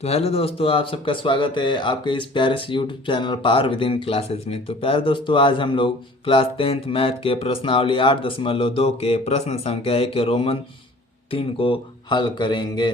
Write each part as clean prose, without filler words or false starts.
तो हेलो दोस्तों, आप सबका स्वागत है आपके इस प्यारे से YouTube channel power with in classes में। तो प्यारे दोस्तों, आज हम लोग क्लास 10th मैथ के प्रश्नावली 8.2 के प्रश्न संख्या 1 के रोमन 3 को हल करेंगे।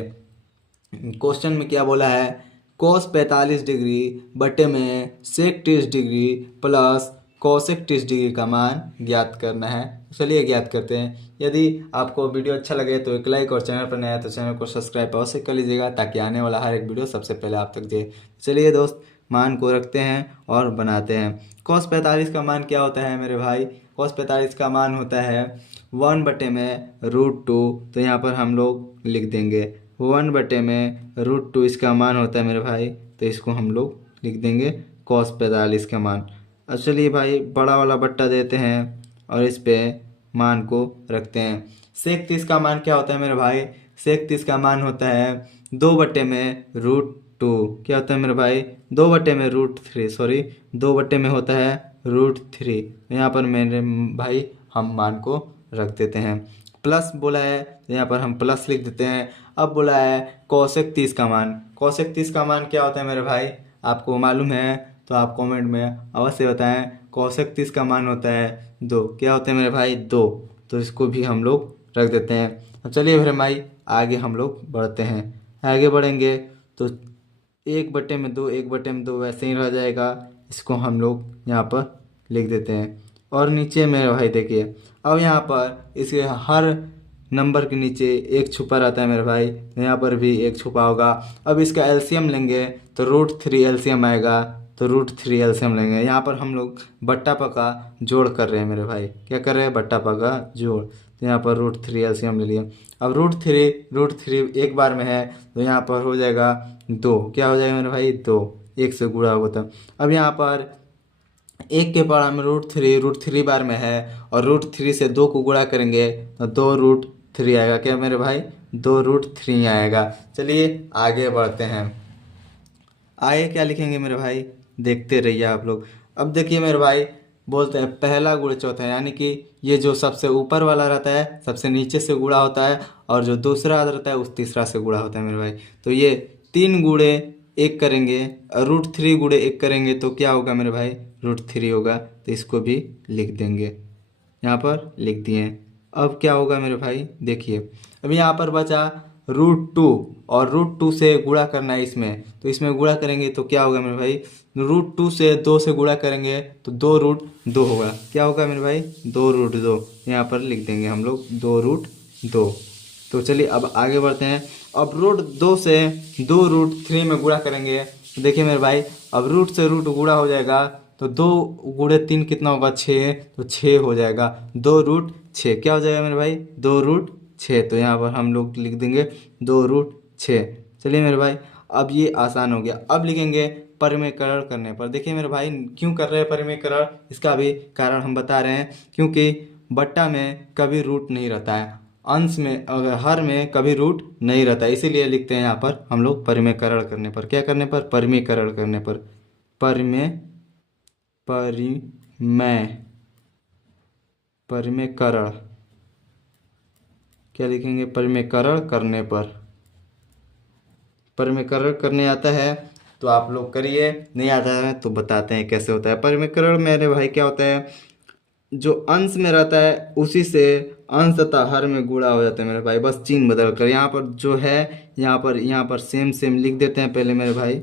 क्वेश्चन में क्या बोला है? कोस 45 डिग्री बटे में सेक 30 डिग्री प्लस कोसेक 30 डिग्री का मान ज्ञात करना है। चलिए ज्ञात करते हैं। यदि आपको वीडियो अच्छा लगे तो एक लाइक और चैनल पर नया है तो चैनल को सब्सक्राइब अवश्य कर लीजिएगा ताकि आने वाला हर एक वीडियो सबसे पहले आप तक जाए। चलिए दोस्त, मान को रखते हैं और बनाते हैं। कोस 45 का मान क्या होता है मेरे भाई? कोस 45 का मान होता है 1/√2। तो यहाँ पर हम लोग लिख देंगे 1/√2 इसका मान होता है मेरे भाई। तो इसको हम लोग लिख देंगे कॉस 45 का मान। अब चलिए भाई बड़ा वाला बट्टा देते हैं और इस पे मान को रखते हैं। सेक 30 का मान क्या होता है मेरे भाई? सेक 30 का मान होता है 2/√2। क्या होता है मेरे भाई? 2/√3, सॉरी 2 होता है √3। यहाँ पर मेरे भाई हम मान को रख देते हैं। प्लस बोला है तो यहाँ पर हम प्लस लिख देते हैं। अब बोला है कोसेक 30 का मान। कोसेक 30 का मान क्या होता है मेरे भाई? आपको मालूम है तो आप कमेंट में अवश्य बताएं। कोसेक 30 का मान होता है 2। क्या होता है मेरे भाई? 2। तो इसको भी हम लोग रख देते हैं। अब चलिए मेरे भाई आगे हम लोग बढ़ते हैं। आगे बढ़ेंगे तो 1/2 1/2 वैसे ही रह जाएगा। इसको हम लोग यहाँ पर लिख देते हैं। और नीचे मेरे भाई देखिए, अब यहाँ पर इसके हर नंबर के नीचे एक छुपा रहता है मेरे भाई। यहाँ पर भी एक छुपा होगा। अब इसका एलसीएम लेंगे तो √3 एलसीएम आएगा। तो √3 एलसीएम लेंगे। यहाँ पर हम लोग बट्टा पका जोड़ कर रहे हैं मेरे भाई। क्या कर रहे हैं? बट्टा पका जोड़। तो यहाँ पर √3 एलसीएम ले लिया। अब √3 एक बार में है तो यहाँ पर हो जाएगा 2। क्या हो जाएगा मेरे भाई? 2। एक से गुणा होगा तब। अब यहाँ पर एक के पावर में √3 बार में है और √3 से 2 को गुणा करेंगे तो 2√3 आएगा। क्या मेरे भाई? 2√3 आएगा। चलिए आगे बढ़ते हैं। आगे क्या लिखेंगे मेरे भाई? देखते रहिए आप लोग। अब देखिए मेरे भाई, बोलते हैं पहला गुणे चौथा, यानी कि ये जो सबसे ऊपर वाला रहता है सबसे नीचे से गुणा होता है और जो दूसरा रहता है उस तीसरा से गुणा होता है मेरे भाई। तो ये 3 गुणे 1 करेंगे और √3 गुणे 1 करेंगे तो क्या होगा मेरे भाई? √3 होगा। तो इसको भी लिख देंगे, यहाँ पर लिख दिए। अब क्या होगा मेरे भाई? देखिए अब यहाँ पर बचा √2 और √2 से गुणा करना है इसमें। तो इसमें गुणा करेंगे तो क्या होगा मेरे भाई? √2 से 2 से गुणा करेंगे तो 2√2 होगा। क्या होगा मेरे भाई? 2√2। यहाँ पर लिख देंगे हम लोग 2√2। तो चलिए अब आगे बढ़ते हैं। अब √2 से 2√3 में गुणा करेंगे तो देखिए मेरे भाई, अब रूट से रूट गुणा हो जाएगा तो 2 गुणे 3 कितना होगा? 6। तो 6 हो जाएगा। 2√6 क्या हो जाएगा मेरे भाई? 2√6। तो यहाँ पर हम लोग लिख देंगे 2√6। चलिए मेरे भाई अब ये आसान हो गया। अब लिखेंगे परिमेयकरण करने पर। देखिए मेरे भाई क्यों कर रहे हैं परिमेयकरण, इसका भी कारण हम बता रहे हैं। क्योंकि बट्टा में कभी रूट नहीं रहता है, अंश में अगर हर में कभी रूट नहीं रहता है, इसीलिए लिखते हैं यहाँ पर हम लोग परिमेयकरण करने पर। क्या करने पर? परिमेयकरण करने पर। परिमेय परिमेयकरण क्या लिखेंगे? परिमेयकरण करने पर। परिमेयकरण करने आता है तो आप लोग करिए, नहीं आता है तो बताते हैं कैसे होता है परिमेयकरण। मेरे भाई क्या होता है? जो अंश में रहता है उसी से अंश तथा हर में गुणा हो जाता है मेरे भाई। बस चिन्ह बदल कर यहाँ पर जो है यहाँ पर सेम सेम लिख देते हैं पहले मेरे भाई,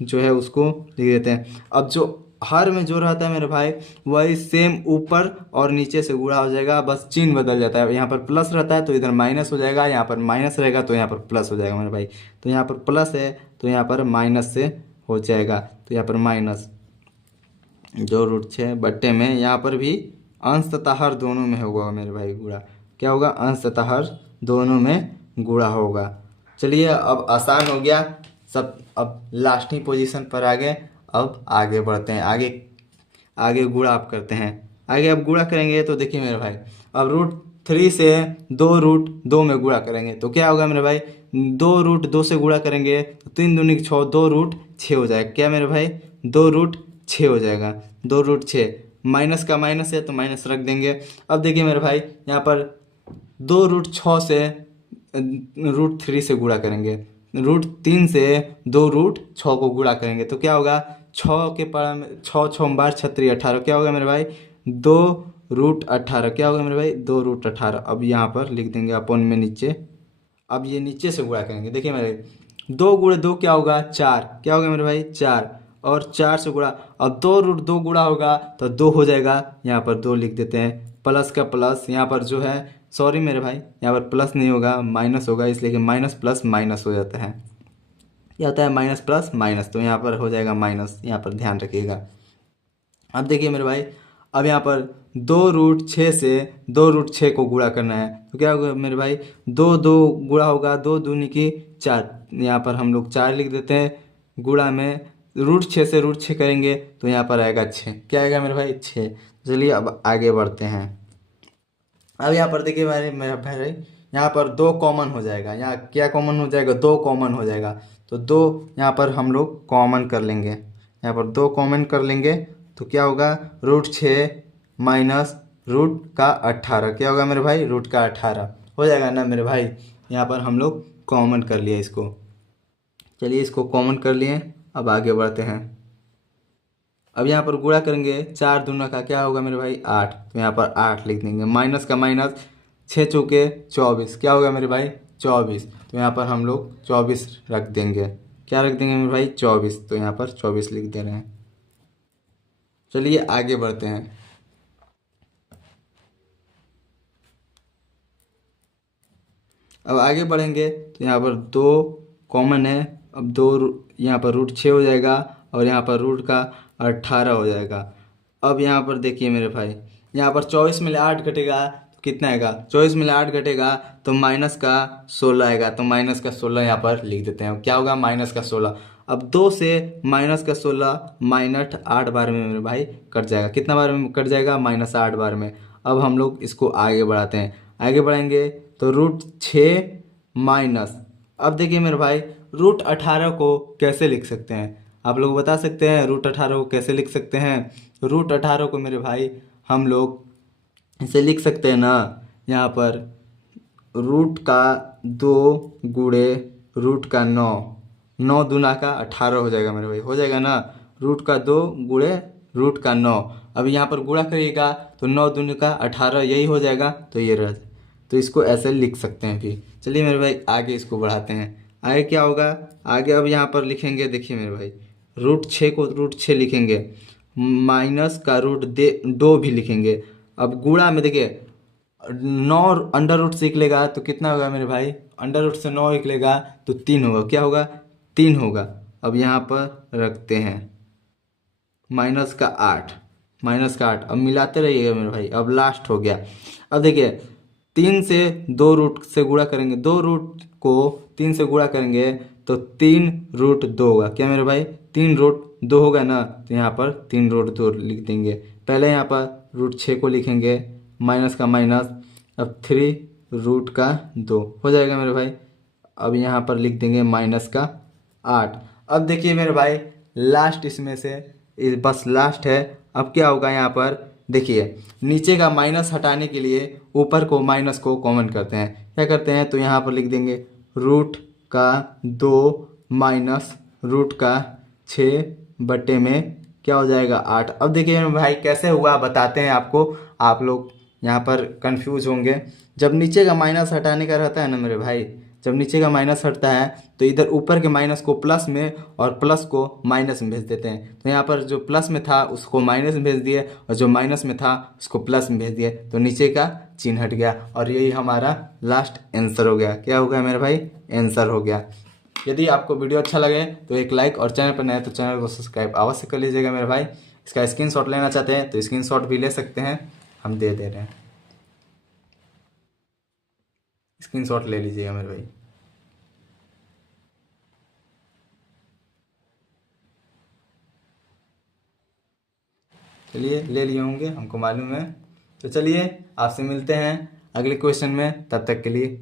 जो है उसको लिख देते हैं। अब जो हर में जो रहता है मेरे भाई वही सेम ऊपर और नीचे से गुणा हो जाएगा, बस चिन्ह बदल जाता है। यहाँ पर प्लस रहता है तो इधर माइनस हो जाएगा, यहाँ पर माइनस रहेगा तो यहाँ पर प्लस हो जाएगा मेरे भाई। तो यहाँ पर प्लस है तो यहाँ पर माइनस से हो जाएगा। तो यहाँ पर माइनस जो √6 बट्टे में यहाँ पर भी अंश तथा हर दोनों में होगा मेरे भाई गुणा। क्या होगा? अंश तथा हर दोनों में गुणा होगा। चलिए अब आसान हो गया सब। अब लास्ट ही पोजीशन पर आ गए। अब आगे बढ़ते हैं। आगे आगे गुणा आप करते हैं। आगे अब गुणा करेंगे तो देखिए मेरे भाई, अब √3 से 2√2 में गुणा करेंगे तो क्या होगा मेरे भाई? 2√2 से गुणा करेंगे तो 3 दूनी 6, 2√6 हो जाएगा। क्या मेरे भाई? 2√6 हो जाएगा। 2√6 माइनस का माइनस है तो माइनस रख देंगे। अब देखिए मेरे भाई यहाँ पर 2√6 से √3 से गुणा करेंगे √3 से 2√6 को गुणा करेंगे तो क्या होगा, 6 के पारा में 6 36 18, क्या होगा मेरे भाई 2√18, क्या होगा मेरे भाई 2√18। अब यहाँ पर लिख देंगे अपन में नीचे। अब ये नीचे से गुणा करेंगे, देखिए मेरे 2 × 2 क्या होगा 4, क्या होगा मेरे भाई 4, और 4 से गुणा, अब 2√2 गुणा होगा तो 2 हो जाएगा, यहाँ पर 2 लिख देते हैं, प्लस का प्लस यहाँ पर जो है, सॉरी मेरे भाई यहाँ पर प्लस नहीं होगा माइनस होगा, इसलिए कि माइनस प्लस माइनस हो जाता है, क्या होता है माइनस प्लस माइनस, तो यहाँ पर हो जाएगा माइनस, यहाँ पर ध्यान रखिएगा। अब देखिए मेरे भाई, अब यहाँ पर 2√6 से 2√6 को गुणा करना है तो क्या होगा मेरे भाई, 2 गुणा होगा, 2×2 = 4, यहाँ पर हम लोग 4 लिख देते हैं, गुणा में √6 से √6 करेंगे तो यहाँ पर आएगा 6, क्या आएगा मेरे भाई 6। चलिए अब आगे बढ़ते हैं। अब यहाँ पर देखिए मेरे भाई यहाँ पर 2 कॉमन हो जाएगा, यहाँ क्या कॉमन हो जाएगा 2 कॉमन हो जाएगा, तो 2 यहाँ पर हम लोग कॉमन कर लेंगे, यहाँ पर 2 कॉमन कर लेंगे तो क्या होगा √6 माइनस √18, क्या होगा मेरे भाई √18 हो जाएगा ना मेरे भाई। यहाँ पर हम लोग कॉमन कर लिए इसको, चलिए इसको कॉमन कर लिए, अब आगे बढ़ते हैं। अब यहाँ पर गुणा करेंगे 4 दूना का क्या होगा मेरे भाई 8, तो यहाँ पर 8 लिख देंगे, माइनस का माइनस 6×4 = 24, क्या होगा मेरे भाई 24, तो यहाँ पर हम लोग 24 रख देंगे, क्या रख देंगे मेरे भाई 24, तो यहाँ पर 24 लिख दे रहे हैं। चलिए आगे बढ़ते हैं। अब आगे बढ़ेंगे तो यहाँ पर 2 कॉमन है, अब 2 यहाँ पर √6 हो जाएगा और यहाँ पर √18 हो जाएगा। अब यहाँ पर देखिए मेरे भाई, यहाँ पर 24 में 8 घटेगा तो कितना आएगा, 24 में 8 घटेगा तो माइनस का 16 आएगा, तो माइनस का 16 यहाँ पर लिख देते हैं, क्या होगा माइनस का 16। अब 2 से माइनस का 16 माइनस 8 बार में मेरे भाई कट जाएगा, कितना बार में कट जाएगा -8 बार में। अब हम लोग इसको आगे बढ़ाते हैं, आगे बढ़ेंगे तो √6 माइनस, अब देखिए मेरे भाई √18 को कैसे लिख सकते हैं, आप लोग बता सकते हैं √18 को कैसे लिख सकते हैं। √18 को मेरे भाई हम लोग इसे लिख सकते हैं ना, यहाँ पर √2 गुणे √9, 9 दूना का 18 हो जाएगा मेरे भाई, हो जाएगा ना, √2 गुणे √9। अब यहाँ पर गुणा करिएगा तो 9 दूनी का 18 यही हो जाएगा, तो ये रह, तो इसको ऐसे लिख सकते हैं फिर। चलिए मेरे भाई आगे इसको बढ़ाते हैं, आगे क्या होगा, आगे अब यहाँ पर लिखेंगे, देखिए मेरे भाई √6 को √6 लिखेंगे, माइनस का √2 भी लिखेंगे। अब गुणा में देखिए 9 अंडर रूट से निकलेगा तो कितना होगा मेरे भाई, अंडर रूट से 9 निकलेगा तो 3 होगा, क्या होगा 3 होगा। अब यहाँ पर रखते हैं -8, -8, अब मिलाते रहिएगा मेरे भाई, अब लास्ट हो गया। अब देखिए 3 से 2 रूट से गुणा करेंगे, 2 रूट को 3 से गुणा करेंगे तो 3√2 होगा, क्या मेरे भाई 3√2 होगा ना, तो यहाँ पर 3√2 लिख देंगे। पहले यहाँ पर √6 को लिखेंगे, माइनस का माइनस, अब 3√2 हो जाएगा मेरे भाई। अब यहाँ पर लिख देंगे -8। अब देखिए मेरे भाई लास्ट इसमें से बस लास्ट है। अब क्या होगा यहाँ पर देखिए, नीचे का माइनस हटाने के लिए ऊपर को माइनस को कॉमन करते हैं, क्या करते हैं तो यहाँ पर लिख देंगे √2 माइनस √6 बटे में क्या हो जाएगा 8। अब देखिए मेरे भाई कैसे हुआ बताते हैं आपको, आप लोग यहाँ पर कंफ्यूज होंगे। जब नीचे का माइनस हटाने का रहता है ना मेरे भाई, जब नीचे का माइनस हटता है तो इधर ऊपर के माइनस को प्लस में और प्लस को माइनस में भेज देते हैं। तो यहाँ पर जो प्लस में था उसको माइनस में भेज दिए और जो माइनस में था उसको प्लस में भेज दिए, तो नीचे का चिन्ह हट गया और यही हमारा लास्ट आंसर हो गया। क्या हो गया मेरे भाई, आंसर हो गया। यदि आपको वीडियो अच्छा लगे तो एक लाइक और चैनल पर नए तो चैनल को सब्सक्राइब अवश्य कर लीजिएगा मेरे भाई। इसका स्क्रीनशॉट लेना चाहते हैं तो स्क्रीनशॉट भी ले सकते हैं, हम दे रहे हैं, स्क्रीनशॉट ले लीजिएगा मेरे भाई। चलिए ले लिए होंगे, हमको मालूम है। तो चलिए आपसे मिलते हैं अगले क्वेश्चन में, तब तक के लिए।